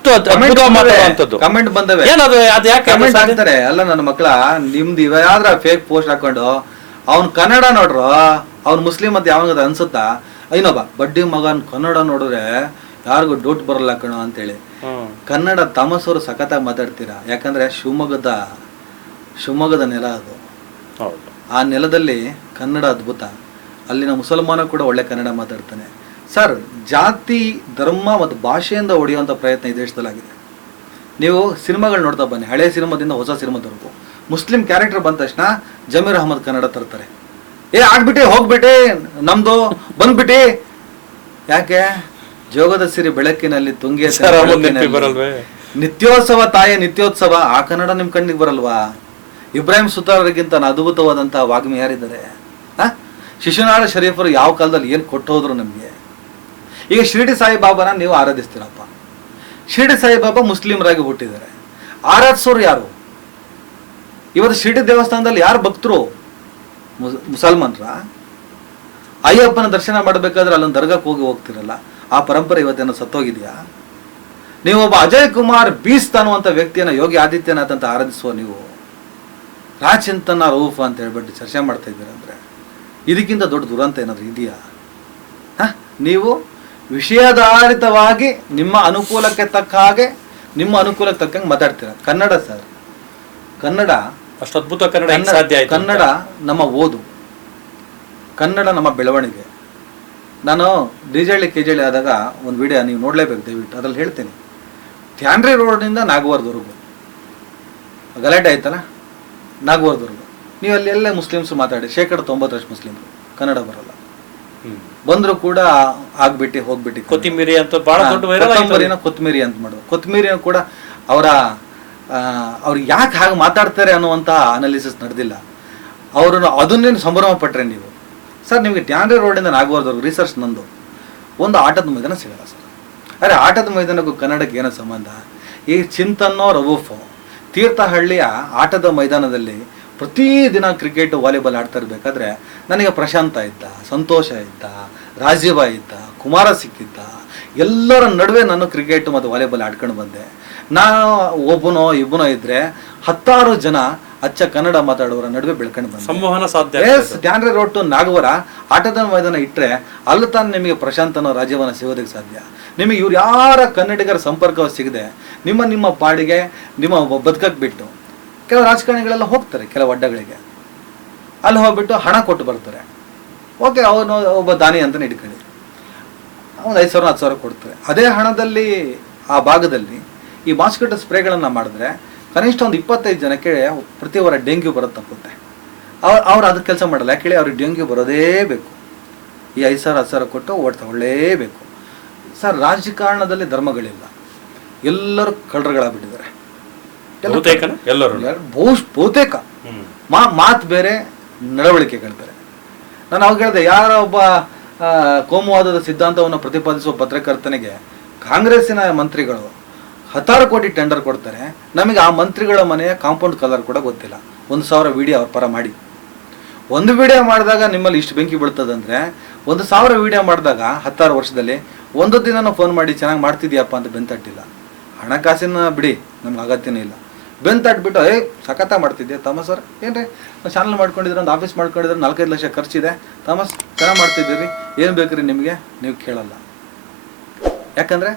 ಅಷ್ಟು ಮಾತಾಡುವಂಥದ್ದು ಕಮೆಂಟ್ ಬಂದವೆ. ಏನದು ಅದು ಯಾಕೆ ಕಮೆಂಟ್ ಹಾಕ್ತಾರೆ, ಅಲ್ಲ ನನ್ನ ಮಕ್ಕಳ ನಿಮ್ದು ಇವ್ಯಾದ್ರ ಫೇಕ್ ಪೋಸ್ಟ್ ಹಾಕೊಂಡು ಅವ್ನ್ ಕನ್ನಡ ನೋಡ್ರು, ಅವ್ನ್ ಮುಸ್ಲಿಂ ಅಂತ ಯಾವಾಗ ಅನ್ಸುತ್ತಾ, ಇನ್ನೊಬ್ಬ ಬಡ್ಡಿ ಮಗನ್ ಕನ್ನಡ ನೋಡಿದ್ರೆ ಯಾರಿಗೂ ಡೌಟ್ ಬರಲ್ಲ ಕಣೋ ಅಂತೇಳಿ. ಕನ್ನಡ ತಮಸೂರು ಸಖತ್ತಾಗಿ ಮಾತಾಡ್ತೀರಾ, ಯಾಕಂದ್ರೆ ಶಿವಮೊಗ್ಗದ ನೆಲ ಅದು. ಆ ನೆಲದಲ್ಲಿ ಕನ್ನಡ ಅದ್ಭುತ. ಅಲ್ಲಿನ ಮುಸಲ್ಮಾನ ಕೂಡ ಒಳ್ಳೆ ಕನ್ನಡ ಮಾತಾಡ್ತಾನೆ. ಸರ್, ಜಾತಿ ಧರ್ಮ ಮತ್ತು ಭಾಷೆಯಿಂದ ಹೊಡೆಯುವಂಥ ಪ್ರಯತ್ನ ಈ ದೇಶದಲ್ಲಾಗಿದೆ. ನೀವು ಸಿನಿಮಾಗಳು ನೋಡ್ತಾ ಬನ್ನಿ, ಹಳೆ ಸಿನಿಮಾದಿಂದ ಹೊಸ ಸಿನಿಮಾದವರೆಗೂ ಮುಸ್ಲಿಂ ಕ್ಯಾರೆಕ್ಟರ್ ಬಂದ ತಕ್ಷಣ ಜಮೀರ್ ಅಹಮದ್ ಕನ್ನಡ ತರ್ತಾರೆ. ಆಗ್ಬಿಟ್ಟೆ ಹೋಗ್ಬಿಟ್ಟೆ ನಮ್ದು ಬಂದ್ಬಿಟ್ಟಿ. ಯಾಕೆ? ಜೋಗದ ಸಿರಿ ಬೆಳಕಿನಲ್ಲಿ ತುಂಗಿ ನಿತ್ಯೋತ್ಸವ ತಾಯಿ ನಿತ್ಯೋತ್ಸವ, ಆ ಕನ್ನಡ ನಿಮ್ ಕಣ್ಣಿಗೆ ಬರಲ್ವಾ? ಇಬ್ರಾಹಿಂ ಸುತಾರರಿಗಿಂತ ಅದ್ಭುತವಾದಂತಹ ವಾಗ್ಮಿ ಯಾರಿದ್ದಾರೆ? ಶಿಶುನಾಳ ಶರೀಫರು ಯಾವ ಕಾಲದಲ್ಲಿ ಏನ್ ಕೊಟ್ಟು ಹೋದ್ರು ನಮ್ಗೆ. ಈಗ ಶಿರ್ಡಿ ಸಾಯಿಬಾಬಾನ ನೀವು ಆರಾಧಿಸ್ತೀರಪ್ಪ. ಶಿರ್ಡಿ ಸಾಯಿಬಾಬಾ ಮುಸ್ಲಿಮರಾಗಿ ಹುಟ್ಟಿದ್ದಾರೆ. ಆರಾಧಿಸೋರು ಯಾರು? ಇವತ್ತು ಶಿರ್ಡಿ ದೇವಸ್ಥಾನದಲ್ಲಿ ಯಾರು ಭಕ್ತರು? ಮುಸಲ್ಮಾನ್ರ. ಅಯ್ಯಪ್ಪನ ದರ್ಶನ ಮಾಡಬೇಕಾದ್ರೆ ಅಲ್ಲೊಂದು ದರ್ಗಾಕ್ಕೆ ಹೋಗ್ತಿರಲ್ಲ. ಆ ಪರಂಪರೆ ಇವತ್ತೇನೋ ಸತ್ತೋಗಿದೆಯಾ? ನೀವೊಬ್ಬ ಅಜಯ್ ಕುಮಾರ್ ಬೀಸ್ಟ್ ಅನ್ನುವಂಥ ವ್ಯಕ್ತಿಯನ್ನ ಯೋಗಿ ಆದಿತ್ಯನಾಥ್ ಅಂತ ಆರಾಧಿಸುವ ನೀವು ರಾಚಿಂತನ ರೌಫ್ ಅಂತ ಹೇಳ್ಬಿಟ್ಟು ಚರ್ಚೆ ಮಾಡ್ತಾ ಇದ್ದೀರ ಅಂದ್ರೆ ಇದಕ್ಕಿಂತ ದೊಡ್ಡ ದುರಂತ ಏನಾದ್ರು ಇದೆಯಾ? ನೀವು ವಿಷಯಾಧಾರಿತವಾಗಿ ನಿಮ್ಮ ಅನುಕೂಲಕ್ಕೆ ತಕ್ಕ ಹಾಗೆ ಅನುಕೂಲಕ್ಕೆ ತಕ್ಕಂಗೆ ಮಾತಾಡ್ತೀರ. ಕನ್ನಡ ಸರ್, ಕನ್ನಡ ಅಷ್ಟು ಅದ್ಭುತ ಕನ್ನಡ ನಮ್ಮ ಓದು, ಕನ್ನಡ ನಮ್ಮ ಬೆಳವಣಿಗೆ. ನಾನು ಡಿಜಳ್ಳಿ ಕೆಜಳ್ಳಿ ಆದಾಗ ಒಂದು ವಿಡಿಯೋ ನೀವು ನೋಡಲೇಬೇಕು ದಯವಿಟ್ಟು, ಅದ್ರಲ್ಲಿ ಹೇಳ್ತೀನಿ. ಟ್ಯಾಂಡ್ರಿ ರೋಡ್ನಿಂದ ನಾಗವಾರದವರೆಗೂ ಗಲಾಟೆ ಆಯ್ತಲ್ಲ, ನಾಗವಾರದವರೆಗೂ ನೀವು ಅಲ್ಲಿ ಎಲ್ಲ ಮುಸ್ಲಿಮ್ಸ್ ಮಾತಾಡಿ 90% ಮುಸ್ಲಿಮ್ರು ಕನ್ನಡ ಬರಲ್ಲ. ಬಂದ್ರು ಕೂಡ ಆಗ್ಬಿಟ್ಟು ಹೋಗ್ಬಿಟ್ಟು ಕೊತ್ತಿಮೀರಿ ಅಂತ ಬಹಳ ದೊಡ್ಡ ಕೊತ್ತಿಮೀರಿ ಅಂತ ಮಾಡೋದು. ಕೊತ್ತಿಮೀರಿನ ಕೂಡ ಅವ್ರು ಯಾಕೆ ಹಾಗೆ ಮಾತಾಡ್ತಾರೆ ಅನ್ನುವಂಥ ಅನಾಲಿಸಿಸ್ ನಡೆದಿಲ್ಲ. ಅವ್ರನ್ನ ಅದನ್ನೇನು ಸಂಭ್ರಮ ಪಟ್ರೆ ನೀವು. ಸರ್, ನಿಮಗೆ ಟ್ಯಾಂಡ್ರಿ ರೋಡಿಂದ ನಾಗವಾರದವರೆಗೂ ರಿಸರ್ಚ್ ನಂದು ಒಂದು ಆಟದ ಮೈದಾನ ಸಿಗಲ್ಲ ಸರ್. ಅರೆ, ಆಟದ ಮೈದಾನಕ್ಕೂ ಕನ್ನಡಕ್ಕೆ ಏನೋ ಸಂಬಂಧ? ಈ ಚಿಂತನ್ನೋ ರವೂಫು ತೀರ್ಥಹಳ್ಳಿಯ ಆಟದ ಮೈದಾನದಲ್ಲಿ ಪ್ರತಿದಿನ ಕ್ರಿಕೆಟ್ ವಾಲಿಬಾಲ್ ಆಡ್ತಾ ಇರಬೇಕಾದ್ರೆ ನನಗೆ ಪ್ರಶಾಂತ ಇದ್ದ, ಸಂತೋಷ ಇದ್ದ, ರಾಜೀವ ಇದ್ದ, ಕುಮಾರ ಸಿಕ್ಕಿದ್ದ, ಎಲ್ಲರ ನಡುವೆ ನಾನು ಕ್ರಿಕೆಟ್ ಮತ್ತು ವಾಲಿಬಾಲ್ ಆಡ್ಕೊಂಡು ಬಂದೆ. ನಾನು ಒಬ್ಬನೋ ಇಬ್ಬನೋ ಇದ್ರೆ 10 ಜನ ಅಚ್ಚ ಕನ್ನಡ ಮಾತಾಡುವರ ನಡುವೆ ಬೆಳ್ಕೊಂಡು ಬಂದೆ. ಸಂವಹನ ಸಾಧ್ಯ. ಟ್ಯಾಂಡ್ರಿ ರೋಡ್ ಟು ನಾಗವರ ಆಟದ ಮೈದಾನ ಇಟ್ಟರೆ ಅಲ್ಲಿ ತಾನು ನಿಮಗೆ ಪ್ರಶಾಂತನೋ ರಾಜೀವನ ಸಿಗೋದಕ್ಕೆ ಸಾಧ್ಯ. ನಿಮಗೆ ಇವ್ರು ಯಾರ ಕನ್ನಡಿಗರ ಸಂಪರ್ಕ ಸಿಗದೆ ನಿಮ್ಮ ಪಾಡಿಗೆ ನಿಮ್ಮ ಬದುಕಕ್ಕೆ ಬಿಟ್ಟು ಕೆಲವು ರಾಜಕಾರಣಿಗಳೆಲ್ಲ ಹೋಗ್ತಾರೆ ಕೆಲವು ಅಡ್ಡಗಳಿಗೆ. ಅಲ್ಲಿ ಹೋಗ್ಬಿಟ್ಟು ಹಣ ಕೊಟ್ಟು ಬರ್ತಾರೆ. ಓಕೆ, ಅವನು ಒಬ್ಬ ದಾನಿ ಅಂತಲೇ ಇಟ್ಕೊಳ್ಳಿ, ಒಂದು 5,000 10,000 ಕೊಡ್ತಾರೆ. ಅದೇ ಹಣದಲ್ಲಿ ಆ ಭಾಗದಲ್ಲಿ ಈ ಮಾಸ್ಕಿಟೋ ಸ್ಪ್ರೇಗಳನ್ನು ಮಾಡಿದ್ರೆ ಕನಿಷ್ಠ ಒಂದು 25 ಜನಕ್ಕೆ ಪ್ರತಿ ವಾರ ಡೆಂಗ್ಯೂ ಬರೋದು ತಪ್ಪುತ್ತೆ. ಅವ್ರು ಅದಕ್ಕೆ ಕೆಲಸ ಮಾಡಲ್ಲ. ಯಾಕೆ ಹೇಳಿ? ಅವ್ರಿಗೆ ಡೆಂಗ್ಯೂ ಬರೋದೇ ಬೇಕು. ಈ 5,000 10,000 ಕೊಟ್ಟು ಓಟ್ ತಗೊಳ್ಳೇಬೇಕು. ಸರ್, ರಾಜಕಾರಣದಲ್ಲಿ ಧರ್ಮಗಳಿಲ್ಲ, ಎಲ್ಲರೂ ಕಳ್ಳರುಗಳಾಗ್ಬಿಟ್ಟಿದ್ದಾರೆ. ಬಹುತೇಕ ಮಾತು ಬೇರೆ, ನಡವಳಿಕೆಗಳು ಬೇರೆ. ನಾನು ಅವಾಗ ಹೇಳಿದೆ, ಯಾರ ಒಬ್ಬ ಕೋಮುವಾದದ ಸಿದ್ಧಾಂತವನ್ನು ಪ್ರತಿಪಾದಿಸುವ ಪತ್ರಕರ್ತನಿಗೆ ಕಾಂಗ್ರೆಸ್ಸಿನ ಮಂತ್ರಿಗಳು 10 ಕೋಟಿ ಟೆಂಡರ್ ಕೊಡ್ತಾರೆ, ನಮಗೆ ಆ ಮಂತ್ರಿಗಳ ಮನೆಯ ಕಾಂಪೌಂಡ್ ಕಲರ್ ಕೂಡ ಗೊತ್ತಿಲ್ಲ. 1,000 ವಿಡಿಯೋ ಅವ್ರ ಪರ ಮಾಡಿ, ಒಂದು ವಿಡಿಯೋ ಮಾಡಿದಾಗ ನಿಮ್ಮಲ್ಲಿ ಇಷ್ಟು ಬೆಂಕಿ ಬೀಳ್ತದಂದ್ರೆ 1,000 ವಿಡಿಯೋ ಮಾಡಿದಾಗ 16 ವರ್ಷದಲ್ಲಿ ಒಂದು ದಿನ ಫೋನ್ ಮಾಡಿ ಚೆನ್ನಾಗಿ ಮಾಡ್ತಿದ್ಯಪ್ಪ ಅಂತ ಬೆಂತಟ್ಟಿಲ್ಲ. ಹಣಕಾಸಿನ ಬಿಡಿ, ನಮ್ಗೆ ಅಗತ್ಯನೇ ಇಲ್ಲ. ಬೆಂತಟ್ಬಿಟ್ಟು ಸಖತ್ತ ಮಾಡ್ತಿದ್ದೆ ತಮ್ಮ ಸರ್, ಏನ್ರಿ ಚಾನಲ್ ಮಾಡ್ಕೊಂಡಿದ್ರೆ, ಒಂದು ಆಫೀಸ್ ಮಾಡ್ಕೊಂಡಿದ್ರೆ 4-5 ಲಕ್ಷ ಖರ್ಚಿದೆ, ತಮಸ್ ಚೆನ್ನಾಗಿ ಮಾಡ್ತಿದ್ದೀರಿ, ಏನು ಬೇಕ್ರಿ ನಿಮಗೆ? ನೀವು ಕೇಳಲ್ಲ. ಯಾಕಂದರೆ